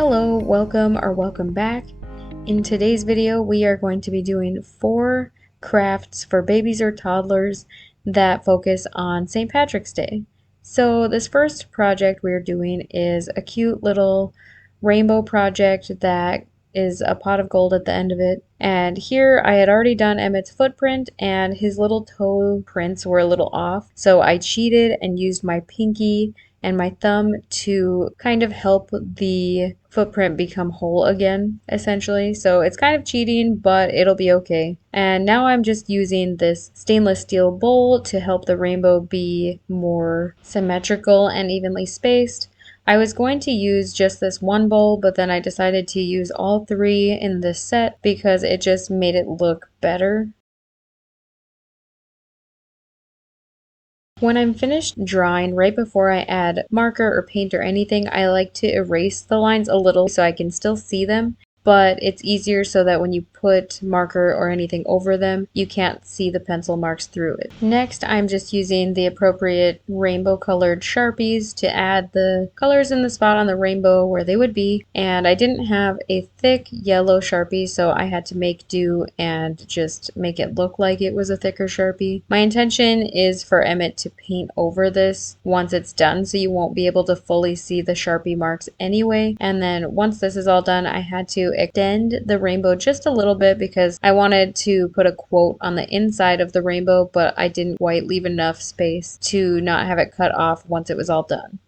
Hello, welcome back. In today's video, we are going to be doing 4 crafts for babies or toddlers that focus on St. Patrick's Day. So this first project we're doing is a cute little rainbow project that is a pot of gold at the end of it. And here I had already done Emmett's footprint and his little toe prints were a little off. So I cheated and used my pinky and my thumb to kind of help the footprint become whole again, essentially. So it's kind of cheating, but it'll be okay. And now I'm just using this stainless steel bowl to help the rainbow be more symmetrical and evenly spaced. I was going to use just this one bowl, but then I decided to use all 3 in this set because it just made it look better. When I'm finished drawing, right before I add marker or paint or anything, I like to erase the lines a little so I can still see them. But it's easier so that when you put marker or anything over them, you can't see the pencil marks through it. Next, I'm just using the appropriate rainbow colored Sharpies to add the colors in the spot on the rainbow where they would be. And I didn't have a thick yellow Sharpie, so I had to make do and just make it look like it was a thicker Sharpie. My intention is for Emmett to paint over this once it's done, so you won't be able to fully see the Sharpie marks anyway. And then once this is all done, I had to extend the rainbow just a little bit because I wanted to put a quote on the inside of the rainbow, but I didn't quite leave enough space to not have it cut off once it was all done.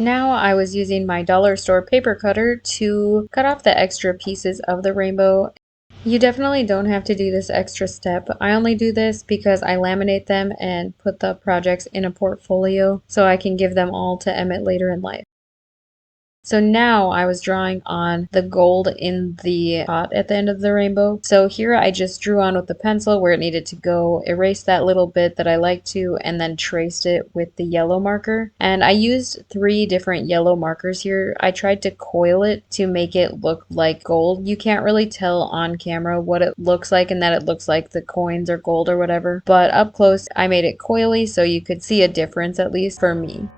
Now I was using my dollar store paper cutter to cut off the extra pieces of the rainbow. You definitely don't have to do this extra step. I only do this because I laminate them and put the projects in a portfolio so I can give them all to Emmett later in life. So now I was drawing on the gold in the pot at the end of the rainbow. So here I just drew on with the pencil where it needed to go, erased that little bit that I like to, and then traced it with the yellow marker. And I used 3 different yellow markers here. I tried to coil it to make it look like gold. You can't really tell on camera what it looks like and that it looks like the coins are gold or whatever. But up close, I made it coily so you could see a difference, at least for me.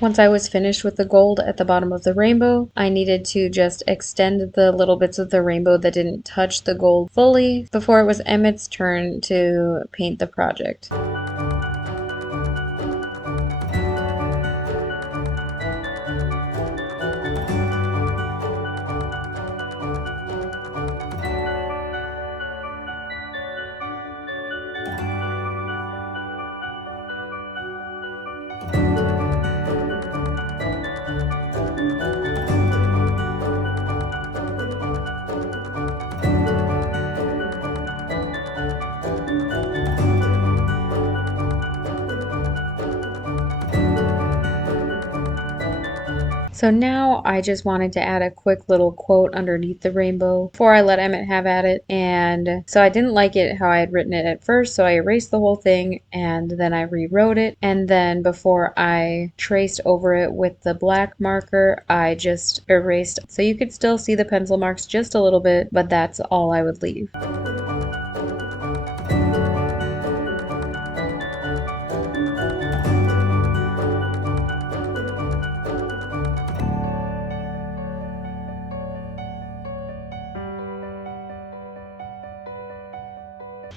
Once I was finished with the gold at the bottom of the rainbow, I needed to just extend the little bits of the rainbow that didn't touch the gold fully before it was Emmett's turn to paint the project. So now I just wanted to add a quick little quote underneath the rainbow before I let Emmett have at it. And so I didn't like it how I had written it at first, so I erased the whole thing and then I rewrote it. And then before I traced over it with the black marker, I just erased. So you could still see the pencil marks just a little bit, but that's all I would leave.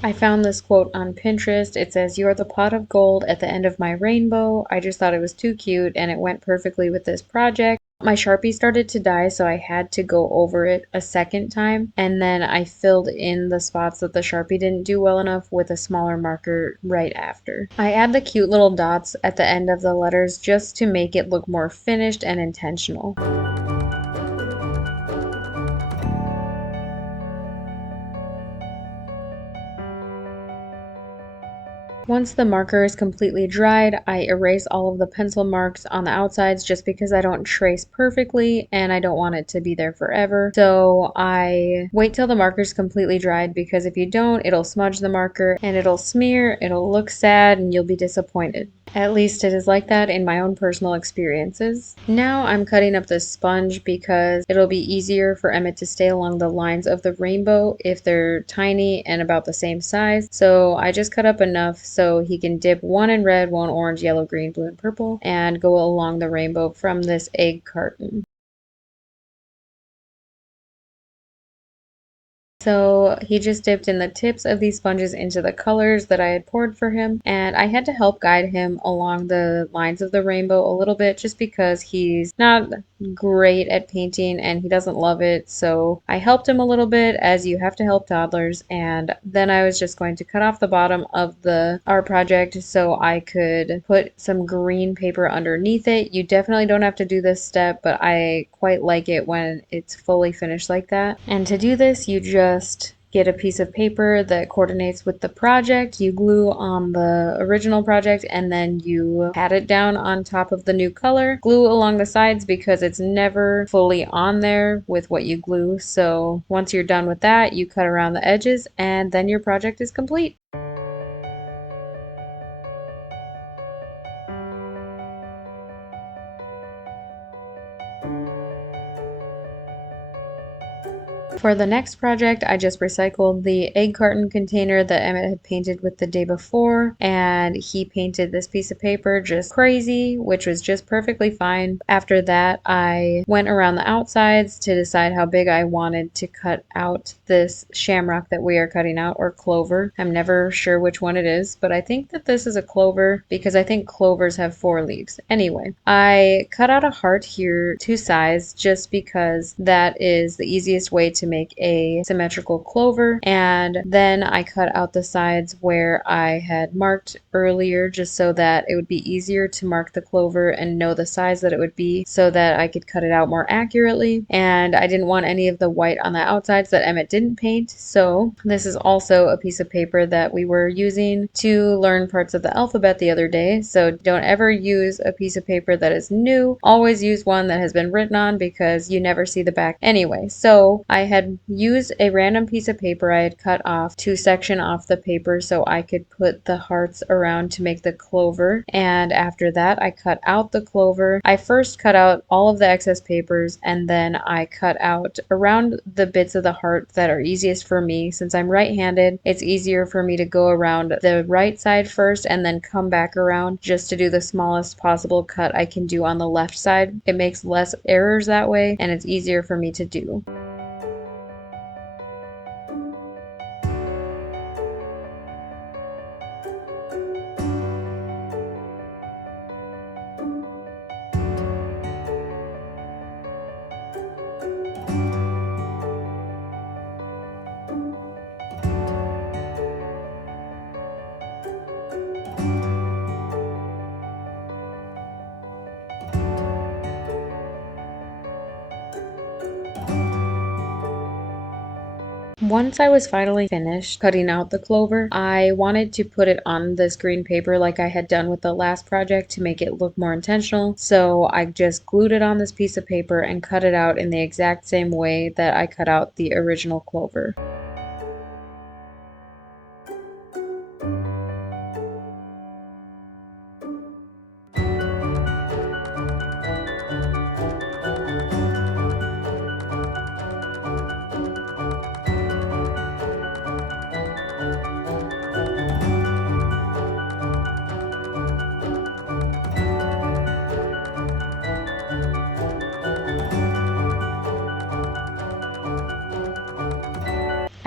I found this quote on Pinterest. It says, "You're the pot of gold at the end of my rainbow." I just thought it was too cute and it went perfectly with this project. My Sharpie started to die, so I had to go over it a second time, and then I filled in the spots that the Sharpie didn't do well enough with a smaller marker right after. I add the cute little dots at the end of the letters just to make it look more finished and intentional. Once the marker is completely dried, I erase all of the pencil marks on the outsides just because I don't trace perfectly and I don't want it to be there forever. So I wait till the marker is completely dried because if you don't, it'll smudge the marker and it'll smear, it'll look sad, and you'll be disappointed. At least it is like that in my own personal experiences. Now I'm cutting up this sponge because it'll be easier for Emmett to stay along the lines of the rainbow if they're tiny and about the same size. So I just cut up enough so he can dip one in red, one orange, yellow, green, blue, and purple, and go along the rainbow from this egg carton. So he just dipped in the tips of these sponges into the colors that I had poured for him, and I had to help guide him along the lines of the rainbow a little bit just because he's not great at painting and he doesn't love it. So I helped him a little bit, as you have to help toddlers, and then I was just going to cut off the bottom of the art project so I could put some green paper underneath it. You definitely don't have to do this step, but I quite like it when it's fully finished like that. And to do this, you just get a piece of paper that coordinates with the project, you glue on the original project, and then you pat it down on top of the new color. Glue along the sides because it's never fully on there with what you glue. So once you're done with that, you cut around the edges and then your project is complete. For the next project, I just recycled the egg carton container that Emmett had painted with the day before, and he painted this piece of paper just crazy, which was just perfectly fine. After that, I went around the outsides to decide how big I wanted to cut out this shamrock that we are cutting out, or clover. I'm never sure which one it is, but I think that this is a clover because I think clovers have 4 leaves. Anyway, I cut out a heart here to size just because that is the easiest way to make a symmetrical clover, and then I cut out the sides where I had marked earlier just so that it would be easier to mark the clover and know the size that it would be so that I could cut it out more accurately. And I didn't want any of the white on the outsides that Emmett didn't paint, so this is also a piece of paper that we were using to learn parts of the alphabet the other day. So don't ever use a piece of paper that is new, always use one that has been written on because you never see the back anyway. So I had used a random piece of paper I had cut off to section off the paper so I could put the hearts around to make the clover, and after that I cut out the clover. I first cut out all of the excess papers and then I cut out around the bits of the heart that are easiest for me. Since I'm right-handed, it's easier for me to go around the right side first and then come back around just to do the smallest possible cut I can do on the left side. It makes less errors that way and it's easier for me to do. Once I was finally finished cutting out the clover, I wanted to put it on this green paper like I had done with the last project to make it look more intentional. So I just glued it on this piece of paper and cut it out in the exact same way that I cut out the original clover.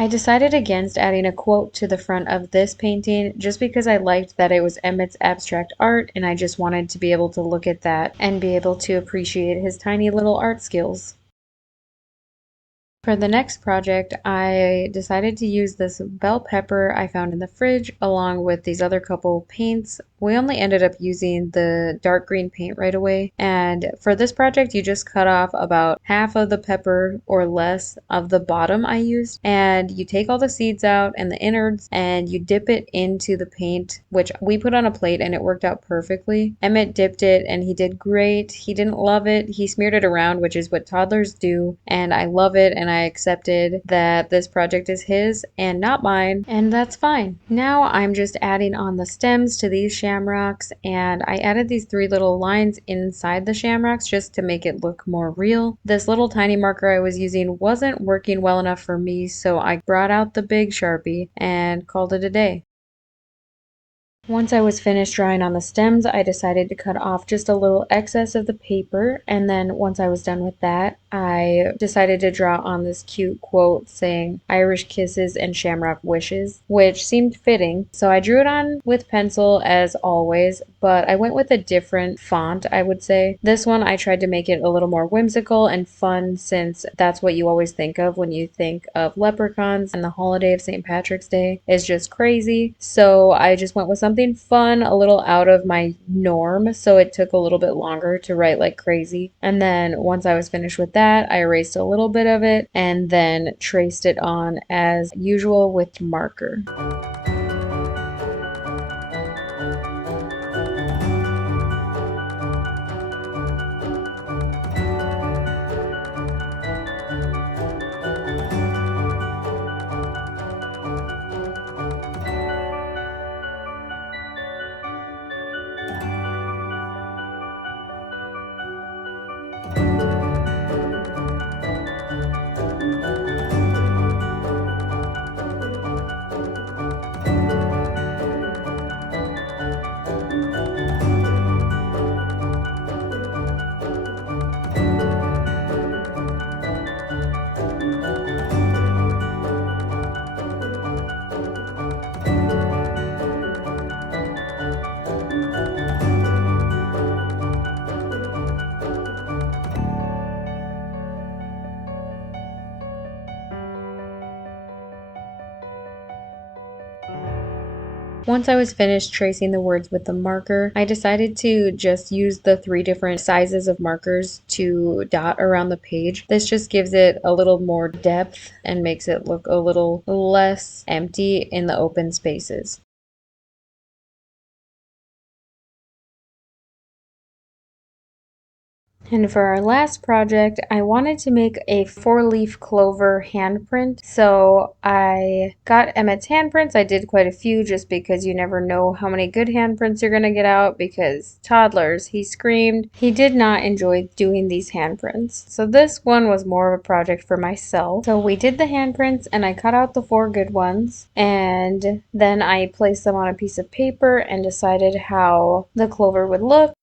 I decided against adding a quote to the front of this painting just because I liked that it was Emmett's abstract art and I just wanted to be able to look at that and be able to appreciate his tiny little art skills. For the next project, I decided to use this bell pepper I found in the fridge along with these other couple paints. We only ended up using the dark green paint right away. And for this project, you just cut off about half of the pepper or less of the bottom I used. And you take all the seeds out and the innards and you dip it into the paint, which we put on a plate and it worked out perfectly. Emmett dipped it and he did great. He didn't love it. He smeared it around, which is what toddlers do. And I love it. And I accepted that this project is his and not mine, and that's fine. Now I'm just adding on the stems to these shamrocks, and I added these 3 little lines inside the shamrocks just to make it look more real. This little tiny marker I was using wasn't working well enough for me, so I brought out the big Sharpie and called it a day. Once I was finished drawing on the stems, I decided to cut off just a little excess of the paper, and then once I was done with that, I decided to draw on this cute quote saying Irish kisses and shamrock wishes, which seemed fitting. So I drew it on with pencil as always, but I went with a different font, I would say. This one I tried to make it a little more whimsical and fun since that's what you always think of when you think of leprechauns, and the holiday of St. Patrick's Day is just crazy. So I just went with something fun, a little out of my norm, so it took a little bit longer to write like crazy. And then once I was finished with that, I erased a little bit of it and then traced it on as usual with marker. Once I was finished tracing the words with the marker, I decided to just use the 3 different sizes of markers to dot around the page. This just gives it a little more depth and makes it look a little less empty in the open spaces. And for our last project, I wanted to make a 4-leaf clover handprint. So I got Emmett's handprints. I did quite a few just because you never know how many good handprints you're going to get out because toddlers, he screamed. He did not enjoy doing these handprints. So this one was more of a project for myself. So we did the handprints and I cut out the 4 good ones. And then I placed them on a piece of paper and decided how the clover would look.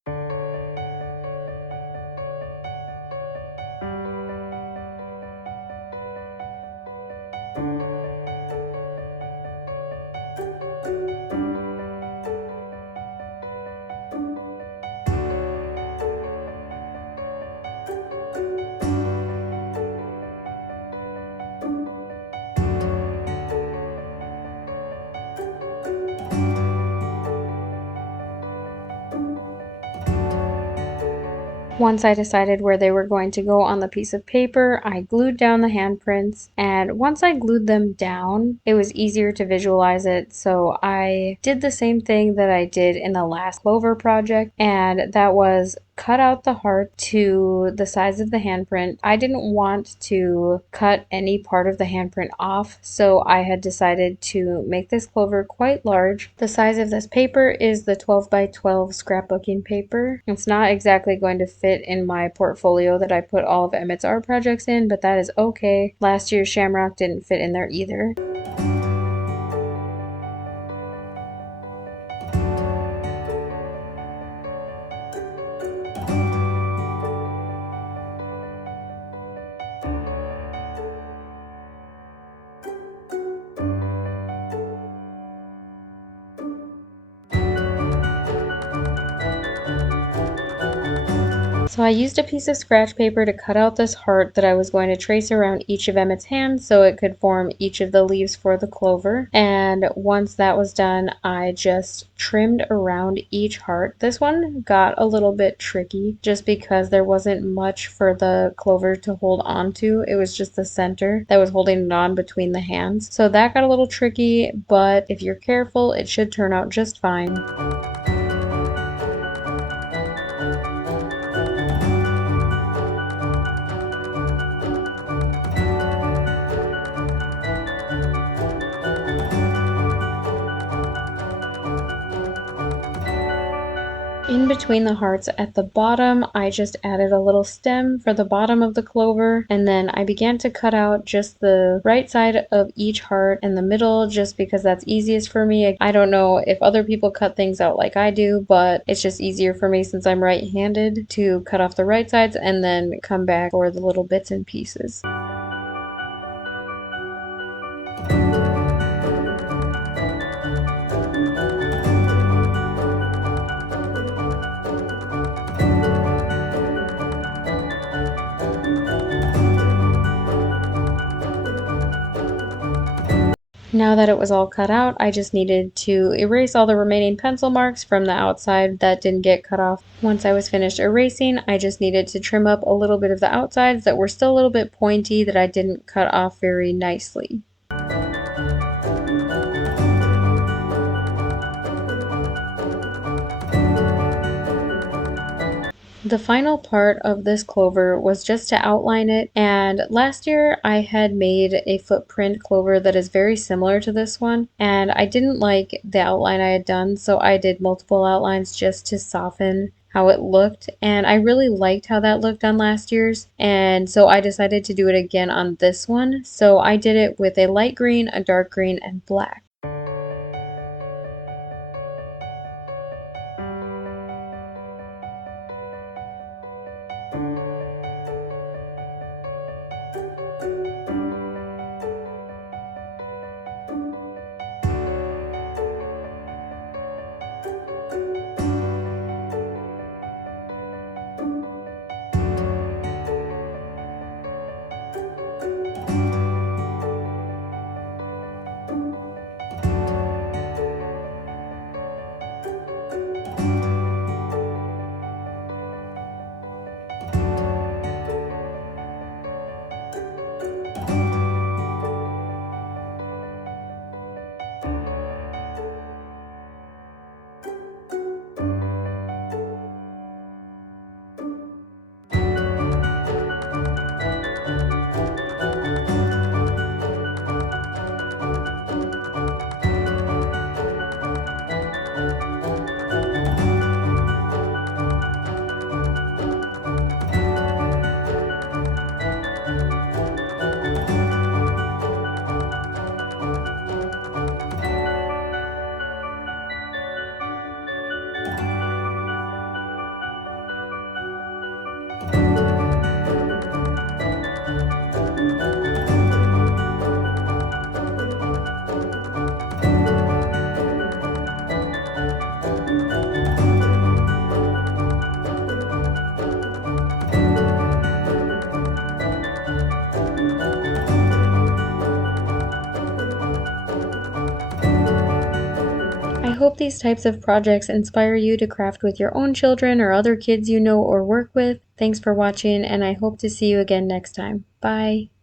Once I decided where they were going to go on the piece of paper, I glued down the handprints, and once I glued them down, it was easier to visualize it, so I did the same thing that I did in the last clover project, and that was cut out the heart to the size of the handprint. I didn't want to cut any part of the handprint off, so I had decided to make this clover quite large. The size of this paper is the 12 by 12 scrapbooking paper. It's not exactly going to fit in my portfolio that I put all of Emmett's art projects in, but that is okay. Last year's shamrock didn't fit in there either. So I used a piece of scratch paper to cut out this heart that I was going to trace around each of Emmett's hands so it could form each of the leaves for the clover. And once that was done, I just trimmed around each heart. This one got a little bit tricky just because there wasn't much for the clover to hold on to. It was just the center that was holding it on between the hands. So that got a little tricky, but if you're careful, it should turn out just fine. In between the hearts at the bottom, I just added a little stem for the bottom of the clover, and then I began to cut out just the right side of each heart and the middle just because that's easiest for me. I don't know if other people cut things out like I do, but it's just easier for me since I'm right-handed to cut off the right sides and then come back for the little bits and pieces. Now that it was all cut out, I just needed to erase all the remaining pencil marks from the outside that didn't get cut off. Once I was finished erasing, I just needed to trim up a little bit of the outsides that were still a little bit pointy that I didn't cut off very nicely. The final part of this clover was just to outline it, and last year I had made a footprint clover that is very similar to this one, and I didn't like the outline I had done, so I did multiple outlines just to soften how it looked, and I really liked how that looked on last year's, and so I decided to do it again on this one. So I did it with a light green, a dark green, and black. I hope these types of projects inspire you to craft with your own children or other kids you know or work with. Thanks for watching, and I hope to see you again next time. Bye!